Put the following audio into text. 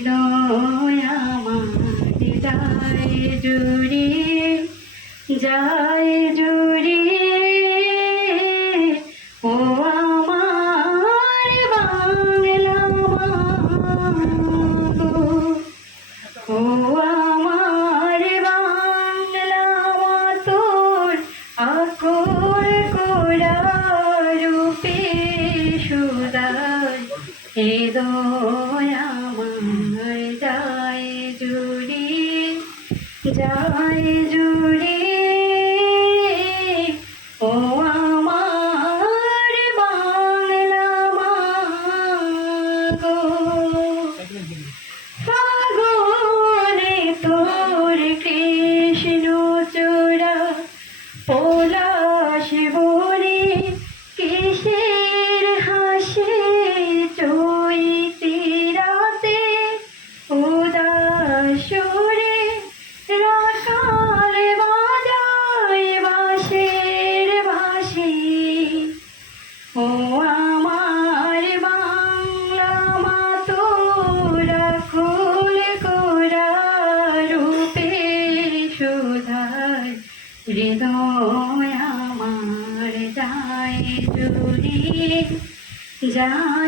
হৃদয় আমার যায় জুড়িয়ে যায় জুড়িয়ে ও আমার বাংলা মাগো, ও আমার বাংলা মা তোর আকর কোরা রূপে সুদায় হৃদয় আমার যায় জুড়িয়ে যায় জুড়িয়ে ও আমার বাংলা মাগো। ফাগুনে তোর কৃষ্ণ চূড়া পলাশ বনে কিসের হাসি চৈতি রাতে উদাস সুরে রাখাল বাজায় বাঁশের বাঁশি ও আমার বাংলা মা তোরা ফুল কোরা রূপে সুধায় হৃদয় আমার যায় জুড়িয়ে যায়।